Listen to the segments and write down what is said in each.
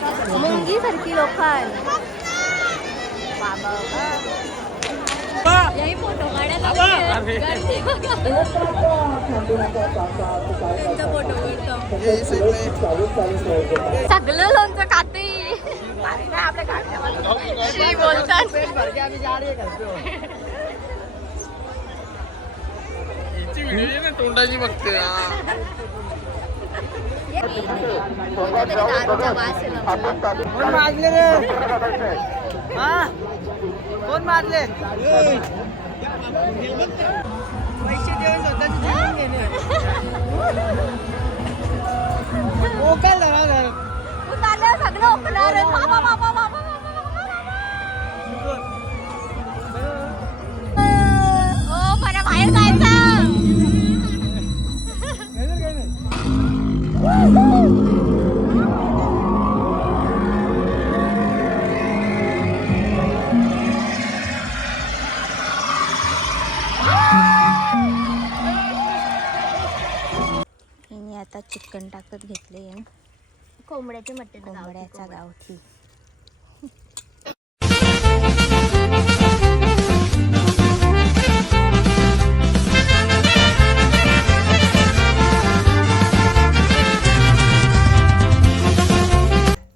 मुंगी सारखी लोक फोटो काढायला सगळं लोणचं खाते. बोलतात. तोंडाची बघते कोणत्या तरी दारूचा वास आहे ना. कोण मारले रे? हा? कोण मारले पैसे देऊन स्वतःच जीवन घेणे. ओकाल धरा धर सगळं ओकणार कोंबड्याचा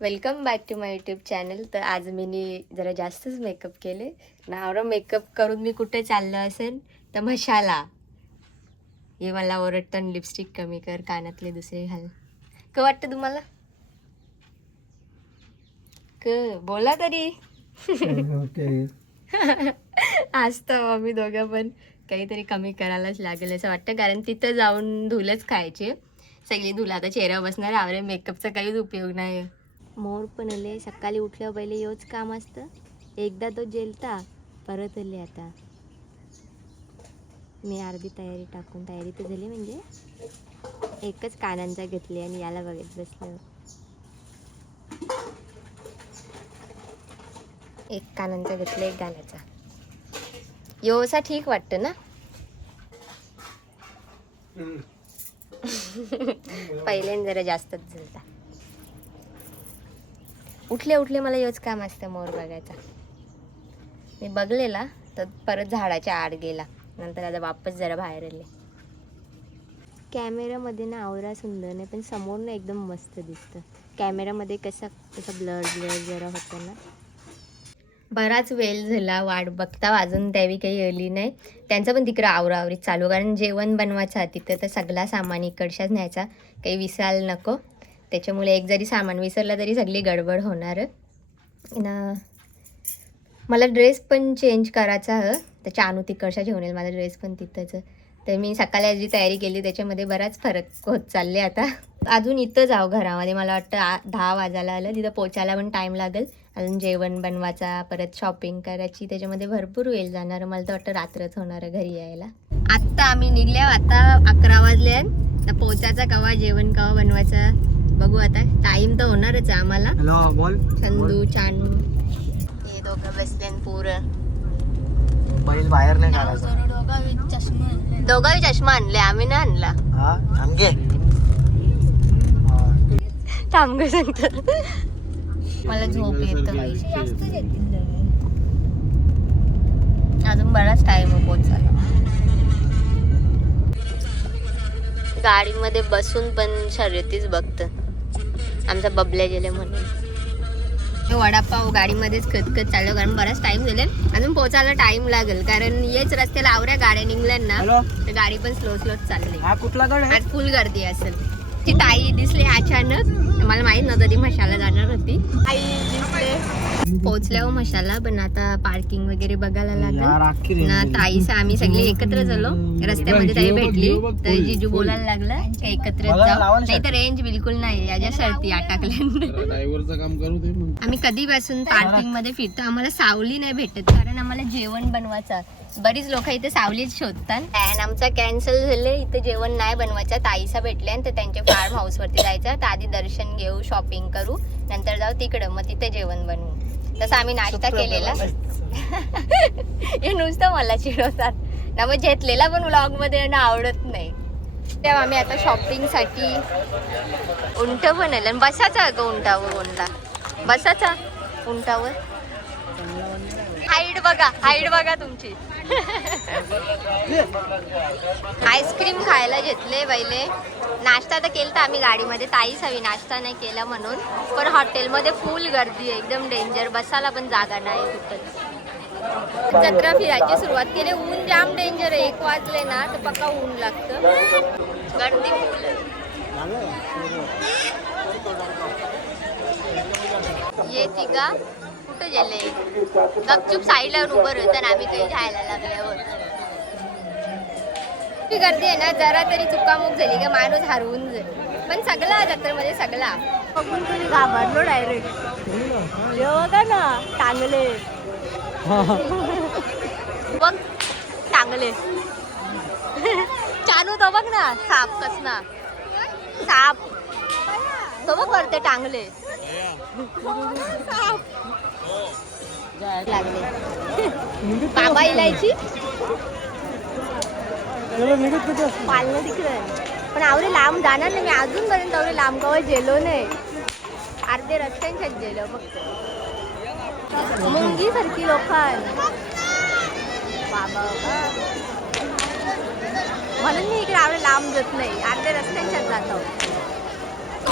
welcome back to my YouTube channel तर आज मी जरा जास्तच मेकअप केले. नावरं मेकअप करून मी कुठे चाललं असेल? तर मशाला. हे मला ओरडतं लिपस्टिक कमी कर कानातले दुसरे घाल. का वाटतं तुम्हाला? क बोला तरी. आज तर आम्ही दोघं पण काहीतरी कमी करायलाच लागेल असं वाटतं कारण तिथं जाऊन धुलच खायचे. सगळी धुला आता चेहऱ्यावर बसणार आवरे मेकअपचा काहीच उपयोग नाही. मोर पण आले सकाळी उठल्यावर पहिले योच काम असतं. एकदा तो जेलता परत आले आता. मी अर्धी तयारी टाकून तयारी तर झाली म्हणजे. एकच कानांचा घेतली आणि याला बघत बसलं. एक कानांचा घेतलं एक गाण्याचा. योसा ठीक वाटतं ना? पहिल्यान जरा जास्तच झुलता. उठले उठले मला योच काम असतं मोर बघायचा. मी बघलेला तर परत झाडाच्या आड गेला. नंतर आता वापस जरा बाहेर आले. कॅमेरामध्ये ना आवरा सुंदर नाही पण समोर ना एकदम मस्त दिसतं. कॅमेरामध्ये कसा कसा ब्लर ब्लर जरा होतं ना. बराच वेळ झाला वाट बघता वाजून द्यावी काही आली नाही. त्यांचं पण तिकडं आवरावरी चालू कारण जेवण बनवायचं तिथं तर सगळा सामान इकडच्याच न्यायचा. काही विसरायला नको. त्याच्यामुळे एक जरी सामान विसरलं तरी सगळी गडबड होणार. न मला ड्रेस पण चेंज करायचा ह त्याच्या आणू तिकडच्या घेऊन येईल माझा ड्रेस पण तिथंच. तर मी सकाळी जी तयारी केली त्याच्यामध्ये बराच फरक होत चालले आता. अजून इथं जाऊ घरामध्ये मला वाटतं आ दहा वाजायला आलं. तिथं पोचायला पण टाईम लागेल. अजून जेवण बनवायचा परत शॉपिंग करायची त्याच्यामध्ये भरपूर वेळ जाणार. मला तर वाटतं रात्रच होणार आहे घरी यायला. आत्ता आम्ही निघले आता अकरा वाजले तर पोचायचा कवा जेवण कवा बनवायचा बघू आता. टाइम तर होणारच आहे आम्हाला. हॅलो बोल. चंदू चानू हे दोघं बसले पोरं. बैल बाहेर नाही काढायचा. दोघांनी चष्मा आणले आम्ही नाही आणला. हा थांबगे सांगतो. मला झोप येत अजून बराच टाइम पोचायला गाडीमध्ये बसून पण शर्यतीच बघत. आमचा बबल्या गेले म्हणून. हे वडापाव गाडीमध्येच खतखत चाललो कारण बराच टाइम झाले. अजून पोचायला टाइम लागेल कारण येच रस्त्याला आवऱ्या गाड्या निघल्या ना तर गाडी पण स्लो स्लोच चालली. हा कुठला गड आहे? आज फुल गर्दी असेल. ती ताई दिसली अचानक. मला माहीत नव्हतं ती मशाला जाणार होती. आई दिसले पोहोचल्यावर मशाला पण आता पार्किंग वगैरे बघायला लागलं. ना. ताईस आम्ही सगळे एकत्र झालो रस्त्यामध्ये ताई भेटली. तर जिजू बोलायला लागला की एकत्र नाही तर रेंज बिलकुल नाही. याच्या शर्ती अटकल्या आम्ही कधीपासून पार्किंगमध्ये फिरतो. आम्हाला सावली नाही भेटत कारण आम्हाला जेवण बनवायचं बरीच लोक इथे सावलीच शोधतात. प्लॅन आमचा कॅन्सल झाले इथे जेवण नाही बनवायचं. ताईसा भेटल्या तर त्यांच्या फार्म हाऊस वरती जायचं. तर आधी दर्शन घेऊ शॉपिंग करू. नंतर जाऊ तिकडं. मग तिथे जेवण बनवू. तसं आम्ही नाश्ता केलेला. हे नुसतं मला चिडवतात. ना मग घेतलेला पण व्लॉगमध्ये ना आवडत नाही. तेव्हा आम्ही आता शॉपिंगसाठी उंट आलं बसायचं का उंटावर उंटा बसाचा उंटावर. हाईट बघा. हाईट बघा तुमची. आईस्क्रीम खायला घेतले पहिले नाश्ता तर केलं तर आम्ही गाडीमध्ये. ताईच हवी नाश्ता नाही केला म्हणून. पण हॉटेलमध्ये फुल गर्दी आहे. एकदम डेंजर बसायला पण जागा नाही कुठं जत्रा फिरायची सुरुवात केली. ऊन जाम डेंजर आहे. एक वाजले ना तर पक्का ऊन लागतं. गर्दी फुल आहे. ये तिघा. कुठं गेले? गपचूप साईडला उभं राहतं आम्ही काही जायला लागल्यावर. ती गर्दी आहे ना जरा तरी चुकामुक झाली का माणूस हरवून जाईल. पण सगळा जत्रेमध्ये सगळा. बघून तुम्ही घाबरलो डायरेक्ट बघा ना चांगले बघ चांगले चानू तो बघ ना साप कसना साप. तो बघ वरते टांगले. लागले. बाबा इलायची? पालणं तिकडं. पण आवरे लांब जाणार नाही. मी अजूनपर्यंत आवरे लांब कवा गेलो नाही. अर्धे रस्त्यांच्याच गेलो फक्त. मुंगी सारखी लोक बाबा. म्हणून मी इकडे आवडे लांब जात नाही. अर्धे रस्त्यांच्याच जातो.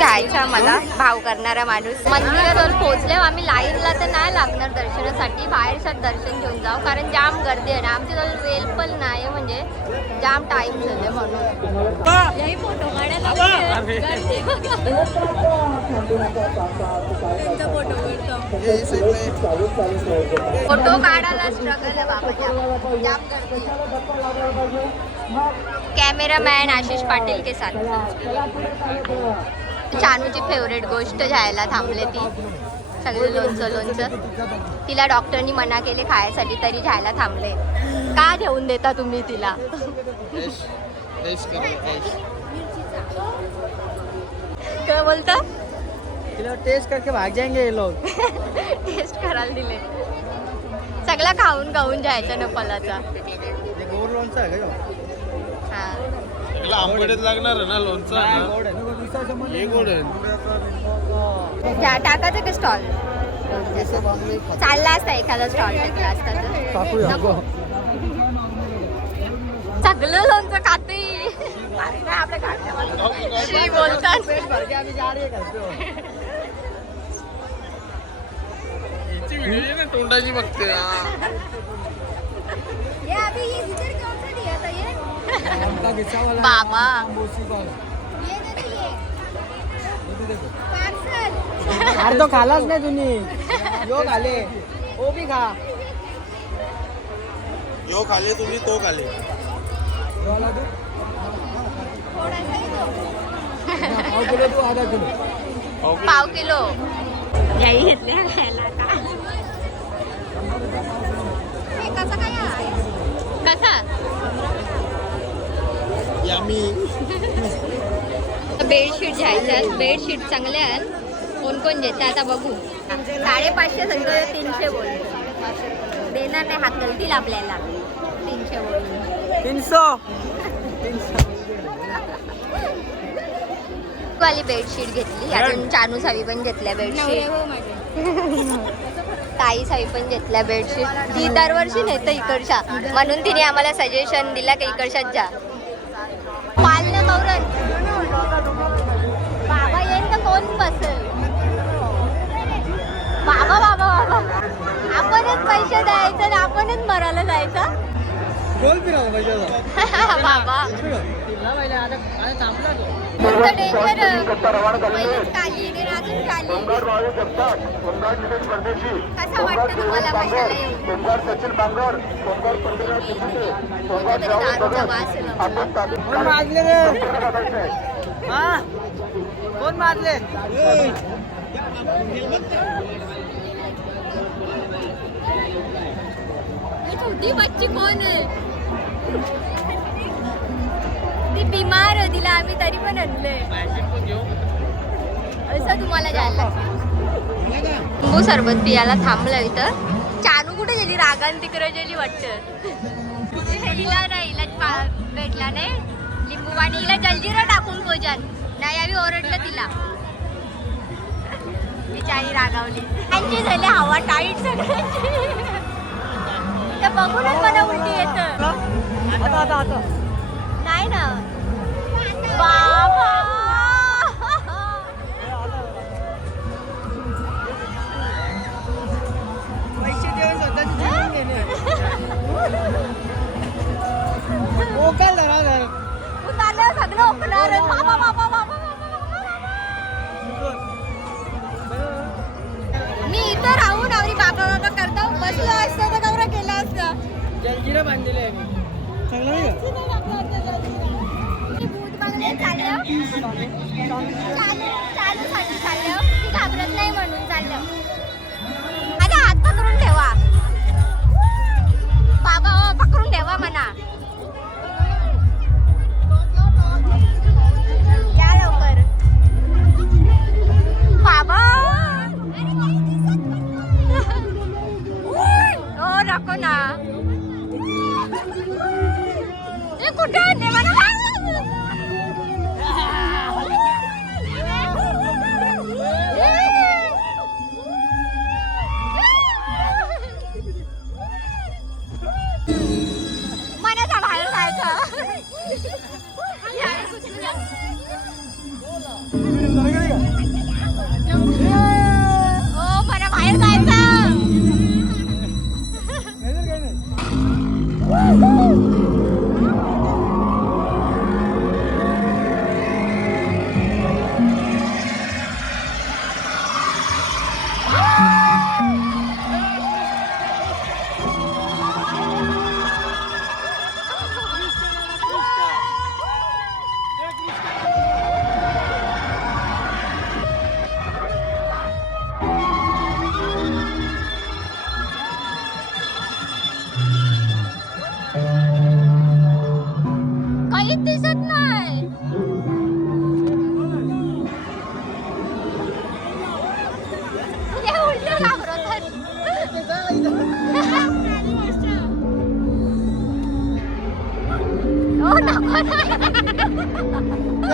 घ्यायचा मला भाव करणारा माणूस. मंदिराजवळ पोहोचल्यावर आम्ही लाईनला तर नाही लागणार दर्शनासाठी. बाहेरच दर्शन घेऊन जाऊ. कारण जाम गर्दी आहे ना. आमच्याजवळ वेळ पण नाही म्हणजे जाम टाइम झाले म्हणून. याही फोटो काढायला. फोटो काढायला स्ट्रगल आहे बाबा. जाम जाम गर्दी कॅमेरामॅन आशिष पाटील के साथ. चानूची फेवरेट गोष्ट घ्यायला थांबले ती. सगळे लोणचं लोणचं. तिला डॉक्टरनी मना केले खायसाठी तरी घ्यायला थांबले. का घेऊन देता तुम्ही तिला? टेस्ट टेस्ट करा टेस्ट काय बोलता? किलो टेस्ट करके भाग जाएंगे ये लोग. टेस्ट करायला दिले. सगळा खाऊन खाऊन जायचं नपलाचा ये गोड लोणचं आहे का? हा. लागणार आहे ना लोणचं टाकायचं का स्टॉल? चालला असता एखादा स्टॉल टाकला असता. सगळं लोणचं खाते. श्री बोलतात. है तोंडाची बघते. हा. ये अभी ये इधर कौन सा दिया था ये उनका गुस्सा वाला बाबा. अरे तो खालाच नाही तुम्ही. यो खाले. ओ भी खा. यो खाले तुम्ही तो खाले. पाव किलो दो आधा किलो. पाव किलो. याही घेतले हे कसा? कसा? यामी बेडशीट घ्यायच्या बेडशीट चांगल्या आहेत. कोण कोण घेते आता बघू. साडेपाचशे सगळं तीनशे बोल. देणार नाही हाकलतील आपल्याला. तीनशे बोल. तीन सौ वाली बेडशीट घेतली? अजून चानू सावी पण घेतल्या बेडशीट. ताई सावी पण घेतल्या बेडशीट. ती दरवर्षी नेतं इकडच्या. म्हणून तिने आम्हाला सजेशन दिला की इकडच्याच जा. पालन तर कोण बसेल बाबा बाबा बाबा. आपणच पैसे द्यायचे आणि आपणच मरायला जायचं. पैसा बाबा. डेंजर पहिलेच अजून कसा वाटतं तुम्हाला येऊन दारूचा वास रे हा. कोण मारले? छोटी बच्ची कोण आहे? ती बिमार आहे तिला आम्ही तरी पण आणले असं तुम्हाला जायला लिंबू सरबत पियाला थांबलं इथं. चानू कुठे गेली? रागान तिकडे गेली वाटतं. हिला नाही हिला पा- भेटला नाही. लिंबू आणि हिला जलजीरा टाकून पोजान नाही आम्ही ओरडलं तिला. बिचारी रागावली. त्यांची झाली हवा टाईट सगळ्यांची. ते बघूनच मला उलटी येतं. आता आता आता. नाही ना. बाबा पैसे देऊन स्वतःची जीवन घेणे ओकाल धरा धर. उतारलं सगळं ओपणार बाबा बाबा बसलं असतं तर गौरव केलं असतं. जलजिरा बांधलेले आहे चांगलं नाही भूत बंगले चाललं. चालू चालू साठी चाललं. घाबरत नाही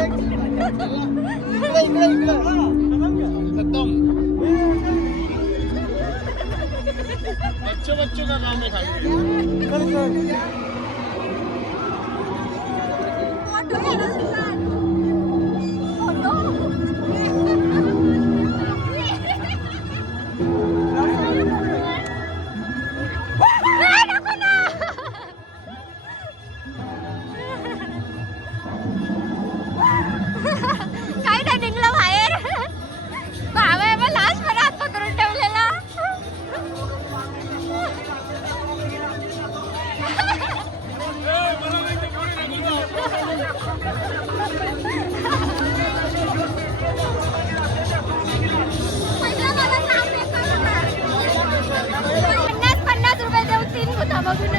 इकडे इकडे इकडे. खतम बच्चे बच्चों का? काम है खाली चल चल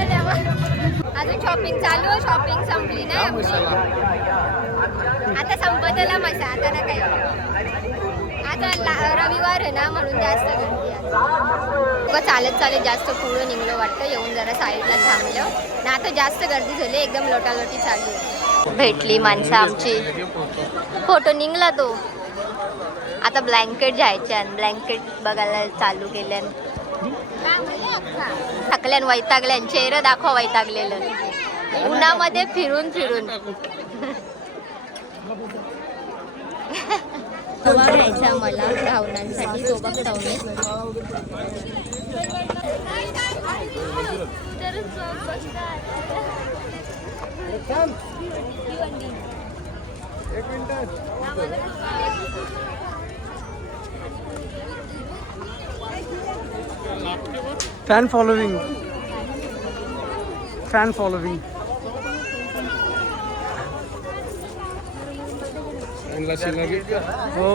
अजून शॉपिंग चालू आहे शॉपिंग संपली नाही आता संपतला मसा आता ना काय? आता रविवार आहे ना म्हणून जास्त गर्दी चालत चालत जास्त पुढं निघलो वाटतं. येऊन जरा साईडला थांबलं. ना आता जास्त गर्दी झाली एकदम लोटालोटी चालू आहे. भेटली माणसं आमची. फोटो निघला तो. आता ब्लँकेट जायचे ब्लँकेट बघायला चालू केल्यान थकल्यान वैतागल्यान चेहरा दाखवा वैतागलेलं. उन्हामध्ये फिरून फिरून. तवा घ्यायचा मला भावनांसाठी तो बघतावणे एक minute fan following fan following यांना शिला घे. हो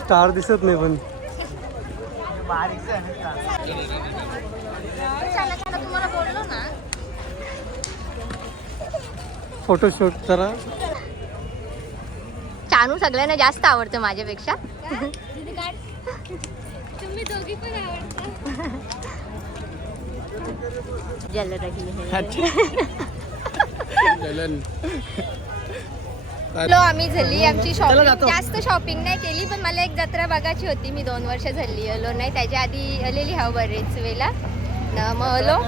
स्टार दिसत नाही पण. तुम्हाला बोललो ना फोटोशूट जरा. चानू सगळ्यांना जास्त आवडतं माझ्यापेक्षा. तुम्ही दोघी पण आवडता जल रही है जलन. आम्ही झाली. आमची शॉपिंग जास्त शॉपिंग नाही केली पण मला एक जत्रा बघायची होती. मी दोन वर्ष झाली आलो नाही. त्याच्या आधी आलेली हा बरेच वेळेला. न मग आलो.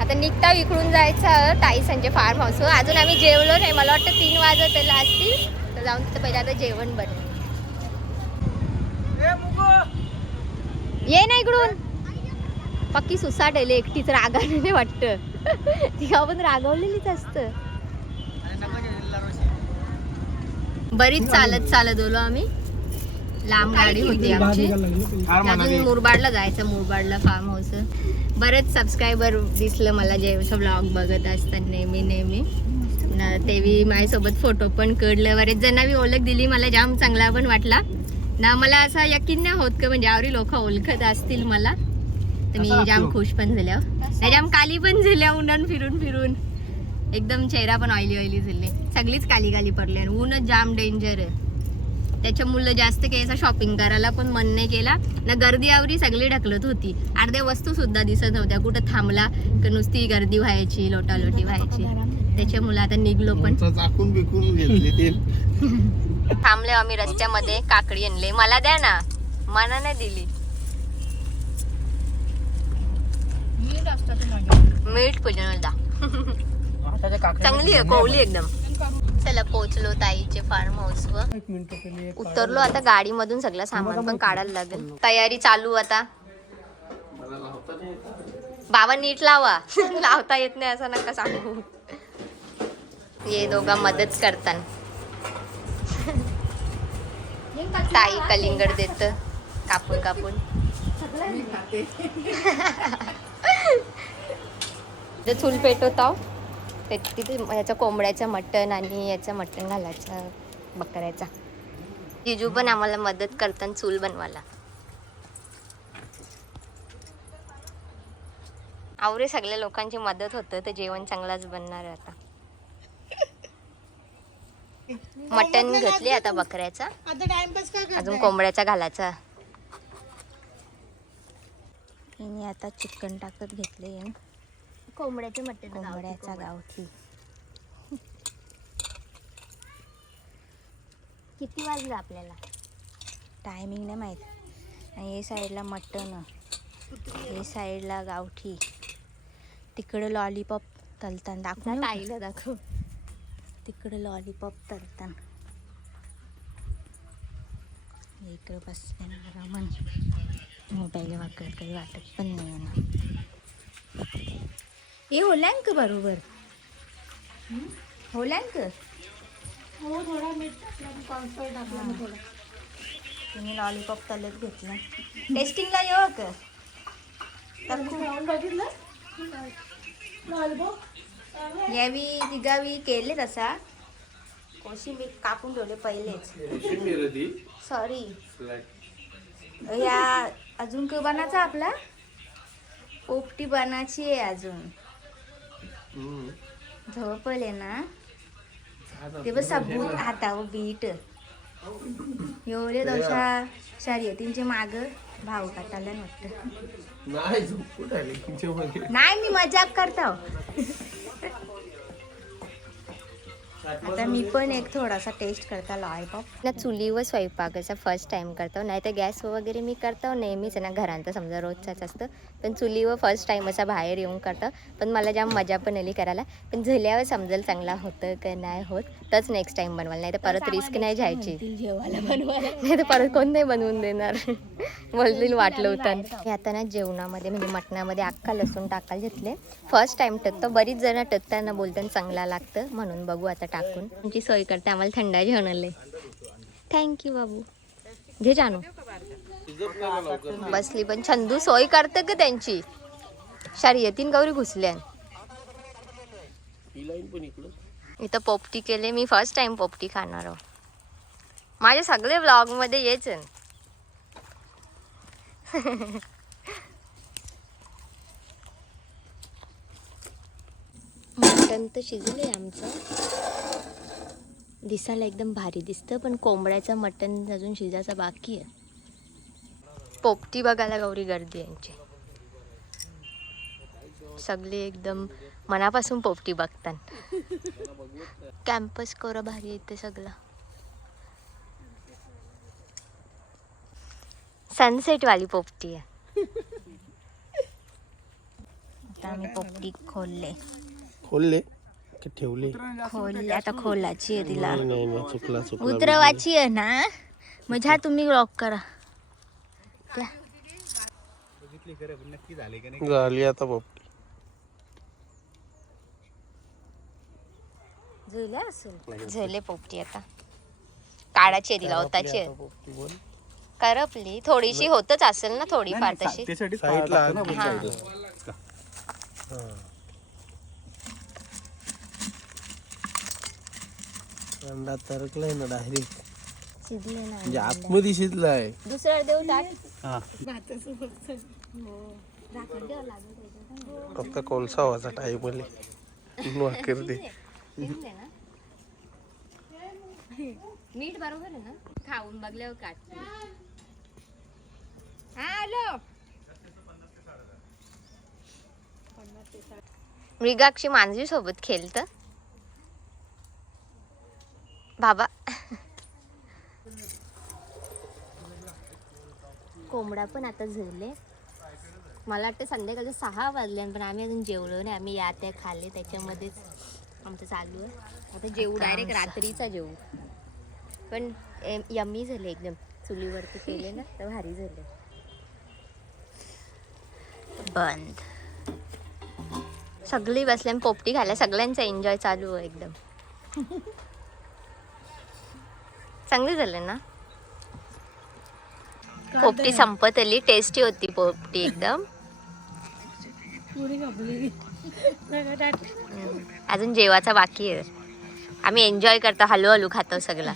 आता निघता इकडून जायचं ताईसांचे फार्म हाऊस अजून आम्ही जेवलो नाही. मला वाटतं तीन वाजत त्याला असतील. तर जाऊन तिथं पहिलं आता जेवण बन ये ना इकडून. पक्की सुसाट आले एकटीच रागाने नाही वाटतं. ती आपण रागवलेलीच असतं. बरीच चालत चालत आलो आम्ही. लांब गाडी होती आमची. अजून मुरबाडला जायचं मुरबाडला फार्म हाऊस बरेच सबस्क्रायबर दिसलं मला जे ब्लॉग बघत असतात नेहमी नेहमी. न तेवी माझ्यासोबत फोटो पण कडलं बरेच जणांनी ओळख दिली मला जाम चांगला पण वाटला. ना मला असा यकीन नाही होत का म्हणजे आवरी लोक ओळखत असतील मला. तर मी जाम खुश पण झाल्या नाही जाम काली पण झाल्या उन्हान फिरून फिरून. एकदम चेहरा पण ऑइली ऑइली झाले. सगळीच काली काली पडली आणि ऊनच जाम डेंजर आहे. त्याच्यामुळं जास्त काही असं शॉपिंग करायला पण मन नाही केला. ना गर्दी आवरी सगळी ढकलत होती. अर्ध्या वस्तू सुद्धा दिसत नव्हत्या. कुठं थांबला का नुसती गर्दी व्हायची लोटालोटी व्हायची. त्याच्यामुळं आता निघलो पण. चाकून बिकून घेतले ते. थांबले आम्ही रस्त्यामध्ये. काकडी आणले. मला द्या ना. मना नाही दिली. मीठ पूजन चांगली आहे कोवली एकदम. चला पोहोचलो ताईचे फार्म हाऊस वर. उतरलो आता गाडीमधून सगळं सामान पण काढायला लागेल. तयारी चालू आता. बाबा नीट लावा. लावता येत नाही असं नका सांगू. ये दोघा मदत करतात. ताई कलिंगड देत. कापून कापून. चूल पेटवता ते तिथे याचं कोंबड्याचं मटण आणि याचं मटण घालायचं बकऱ्याचा जिजू पण आम्हाला मदत करतात चूल बनवायला. आवरे सगळ्या लोकांची मदत होतं तर जेवण चांगलाच बनणार आहे आता. मटण घेतले आता बकऱ्याचा. अजून कोंबड्याचा घालायचा. आता चिकन टाकत घेतले कोंबड्याचे मटण कोंबड्याचा गावठी. किती वाजलं आपल्याला? टायमिंग नाही माहीत. आणि हे साईडला मटण हे साईडला गावठी. तिकडं लॉलीपॉप तलतान. दाखव ताईला दाखव. तिकडं लॉलीपॉप तलतान. इकडं रमण मोबाईल वाकड काही वाटत पण नाही हे होल्यांक बरोबर होल्यांक तुम्ही लॉलीपॉप तलत घेतलं. टेस्टिंगला येऊ का? यावी तिघावी केले तसा कोशिंबीर कापून ठेवले पहिलेच. सॉरी या अजून क बनाचा आपला? पोपटी बनाची आहे अजून. झोपल ना. ते बस सबूत हातावर बीट एवढे दोषा शर्यतींचे माग भाव काटायला वाटतं. नाही मी मजाक करतो आता मी पण एक थोडासा टेस्ट करता लॉलीपॉप ना चुलीवर स्वयंपाकाचा फर्स्ट टाइम करतो. नाही तर गॅस वगैरे मी करतो. नेहमीच ना घरांचं समजा रोजचाच असतं. पण चुलीवर फर्स्ट टाइम असा बाहेर येऊन करतो. पण मला जाम मजा पण आली करायला पण झाल्यावर समजेल चांगला होतं का नाही होत तरच नेक्स्ट टाइम बनवायला. नाही तर परत रिस्क नाही घ्यायची. नाही तर परत कोण नाही बनवून देणार. बोलतील वाटलं होतं. हे आता ना जेवणामध्ये म्हणजे मटणामध्ये अख्खा लसूण टाकायला घेतले. फर्स्ट टाइम टकतो बरीच जण टकताना बोलताना चांगला लागतं. म्हणून बघू आता टाकून तुमची सोय करते. आम्हाला थंडा जेवण आले थँक्यू बाबू. घे जानू. बसली पण छंदू सोय करते का त्यांची? शर्यतीन गौरी घुसल्या इथं पोपटी केले मी फर्स्ट टाइम पोपटी खाणार आहो. माझे सगळे ब्लॉगमध्ये येच आहे. मटण तर शिजले आमचं. दिसायला एकदम भारी दिसतं पण कोंबड्याचं मटण अजून शिजायचं बाकी आहे. पोपटी बघायला गौरी गर्दी यांची. सगळे एकदम मनापासून पोपटी बघतात. कॅम्पस कोरा भारी येते सगळं. सनसेट वाली पोपटी आहे. आता आम्ही पोपटी खोलले. खोलले? की ठेवले. खोलले आता खोलाची आहे तिला. नाही नाही नाही चुकला चुकला. उतरवाची आहे ना? ह्या तुम्ही लॉक करा. त्या. झाली आता पोपटी झुले असेल. झुले पोपटी आता. काढाची आहे तिला होताची आहे करपली थोडीशी होतच असेल ना थोडीफार तशी? साईडला अंडा तरकलाय ना डायरेक्ट शिजले म्हणजे आतमध्ये शिजलाय. दुसऱ्या देऊ टाक. फक्त कोळसा व्हायचा टाईम वाकर दे मीठ बरोबर आहे ना? खाऊन बघल्यावर काढते. हा हॅलो मृगाक्षी मांजरी सोबत खेळत. बाबा. कोंबडा पण आता झरले मला वाटतं संध्याकाळचं सहा वाजले पण आम्ही अजून जेवलो नाही. आम्ही या त्या खाल्ले त्याच्यामध्येच आमचं चालू आहे. आता जेवू डायरेक्ट रात्रीचा जेवू. पण यम्मी झाले एकदम. चुलीवरती केले ना तर भारी झाले. बंद. सगळी बसले आणि पोपटी खायला. सगळ्यांचा एन्जॉय चालू आहे एकदम. चांगली झाले ना? पोपटी संपत आली टेस्टी होती पोपटी एकदम. अजून जेवाचा बाकी आहे. आम्ही एन्जॉय करतो हलू हलू खातो सगळा.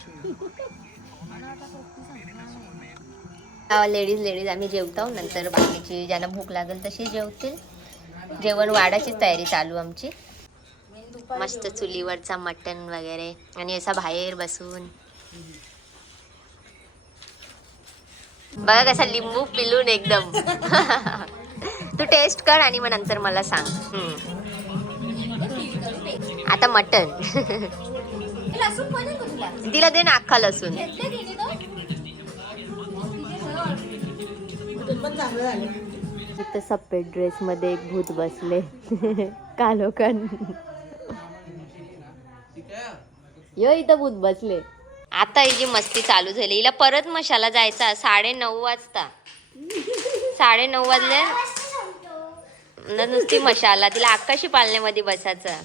लेडीज लेडीज आम्ही जेवतो. नंतर बाकीची ज्यांना भूक लागेल तशी जेवतील. जेवण वाढायची तयारी चालू आमची. मस्त चुलीवरचा मटन वगैरे. आणि असा बाहेर बसून. बघा कसा लिंबू पिलून एकदम. तू टेस्ट कर आणि मग नंतर मला सांग. आता मटन तिला दे ना अख्खा लसूण. इथं सफेद ड्रेस मध्ये एक भूत बसले. कालोकन यो इथं भूत बसले. आता ही जी मस्ती चालू झाली हिला परत मशाला जायचा साडे नऊ वाजता. साडे नऊ वाजले नुसती मशाला तिला आकाशी पालण्यामध्ये बसायचं.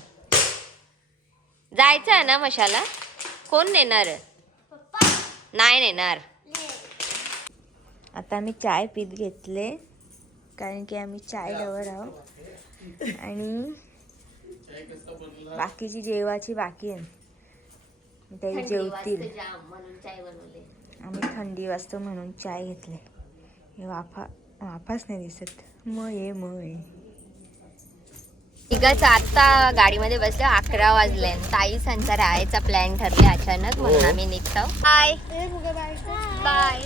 जायचं आहे ना मशाला? कोण नेणार? नाही नेणार. आता आम्ही चाय पीत घेतले कारण की आम्ही चाय लवर आहोत. आणि बाकीची जेवाची बाकी आहे. ते जेवतील. आम्ही थंडी वाजतो म्हणून चाय घेतले. हे वाफा वाफाच नाही दिसत. मग ये मग ये तिघाच आता गाडीमध्ये बसलो अकरा वाजले. ताई संचा राहायचा प्लॅन ठरले अचानक म्हणून आम्ही निघतो. बाय बाय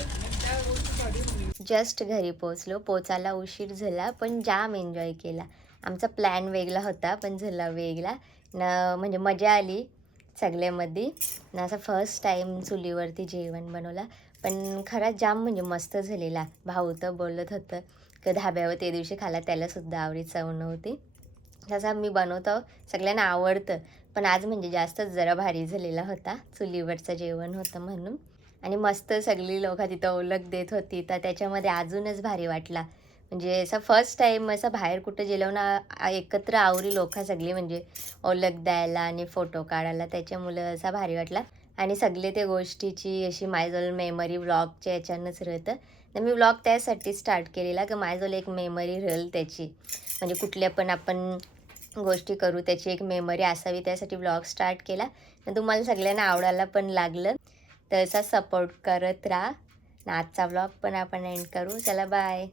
जस्ट घरी पोचलो पोचायला उशीर झाला पण जाम एन्जॉय केला. आमचा प्लॅन वेगळा होता पण झाला वेगळा. न म्हणजे मजा आली. सगळ्यामध्ये. असं फर्स्ट टाईम चुलीवरती जेवण बनवला. पण खरा जाम म्हणजे मस्त झालेला. भाऊ तर बोलत होतं. का धाब्यावर ते दिवशी खाला त्यालासुद्धा आवडी चव नव्हती. तसा मी बनवतो. सगळ्यांना आवडतं. पण आज म्हणजे जास्तच जरा भारी झालेला होता. चुलीवरचं जेवण होतं म्हणून. आणि मस्त सगळी लोक तिथं ओळख देत होती. तर त्याच्यामध्ये अजूनच भारी वाटला. म्हणजे असं फर्स्ट टाईम असं बाहेर कुठं गेलो ना एकत्र आवरी लोक सगळी म्हणजे ओळख द्यायला आणि फोटो काढायला त्याच्यामुळं असा भारी वाटला. आणि सगळे त्या गोष्टीची अशी माझ्याजवळ मेमरी व्लॉगच्या याच्यानंच राहतं. तर मी व्लॉग त्यासाठी स्टार्ट केलेला की माझ्याजवळ एक मेमरी राहील त्याची. म्हणजे कुठल्या पण आपण गोष्टी करू त्याची एक मेमरी असावी त्यासाठी ब्लॉग स्टार्ट केला. आणि तुम्हाला सगळ्यांना आवडायला पण लागलं. तर असा सपोर्ट करत राहा. आजचा ब्लॉग पण आपण एंड करू. चला बाय